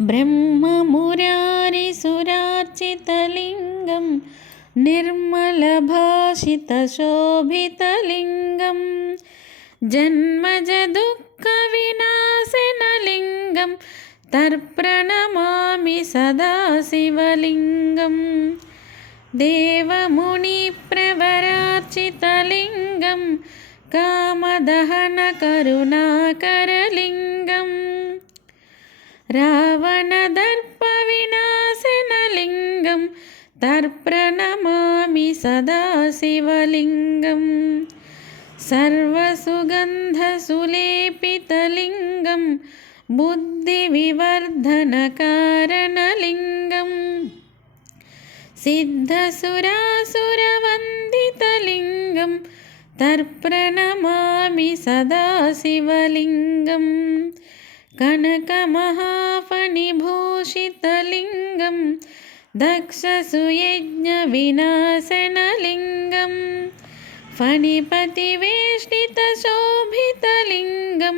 ब्रह्ममुरारिसुरार्चितलिङ्गं निर्मलभाषितशोभितलिङ्गं जन्मजदुःखविनाशनलिङ्गं तर्प्रणमामि सदा शिवलिङ्गं देवमुनिप्रवरार्चितलिङ्गं कामदहनकरुणाकरलिङ्गं रावणदर्पविनाशनलिङ्गं तर्प्रणमामि सदा शिवलिङ्गं सर्वसुगन्धसुलेपितलिङ्गं बुद्धिविवर्धनकारणलिङ्गं सिद्धसुरासुरवन्दितलिङ्गं तर्प्रणमामि सदा शिवलिङ्गं कनकमहाफणिभूषितलिङ्गं दक्षसुयज्ञविनाशनलिङ्गं फणिपतिवेष्टितशोभितलिङ्गं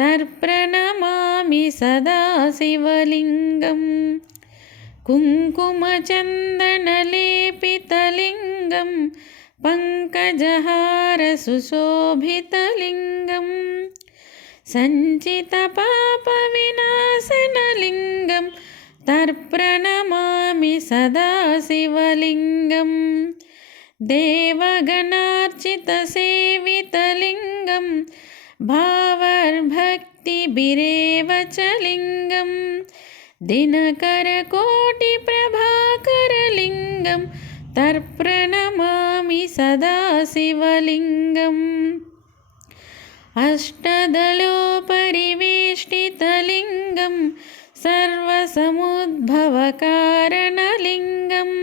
तर्प्रणमामि सदा शिवलिङ्गं कुङ्कुमचन्दनलेपितलिङ्गं पङ्कजहारसुशोभितलिङ्गं सञ्चितपापविनाशनलिङ्गं तर्प्रणमामि सदा शिवलिङ्गं देवगणार्चितसेवितलिङ्गं भावर्भक्तिभिरेव च लिङ्गं दिनकरकोटिप्रभाकरलिङ्गं तर्प्रणमामि सदा शिवलिङ्गम् अष्टदलोपरिवेष्टितलिङ्गं सर्वसमुद्भवकारणलिङ्गम्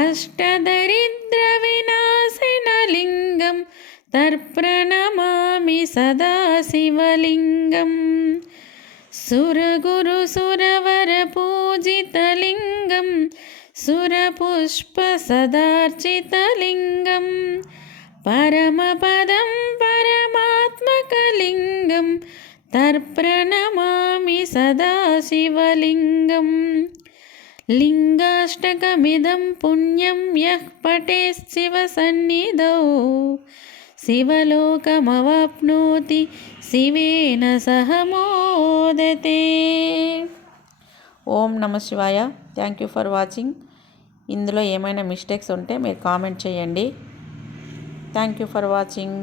अष्टदरिद्रविनाशनलिङ्गं तर्प्रणमामि सदा शिवलिङ्गं सुरगुरुसुरवरपूजितलिङ्गं सुरपुष्पसदार्चितलिङ्गं परमपदं परमात्मकलिङ्गं तर्प्रणमामि सदा शिवलिङ्गं लिङ्गाष्टकमिदं पुण्यं यः पठेत् शिवसन्निधौ शिवलोकमवाप्नोति शिवेन सह मोदते। ఓం నమ శివాయ. Thank you for watching. ఇందులో ఏమైనా మిస్టేక్స్ ఉంటే మీరు కామెంట్ చేయండి. Thank you for watching.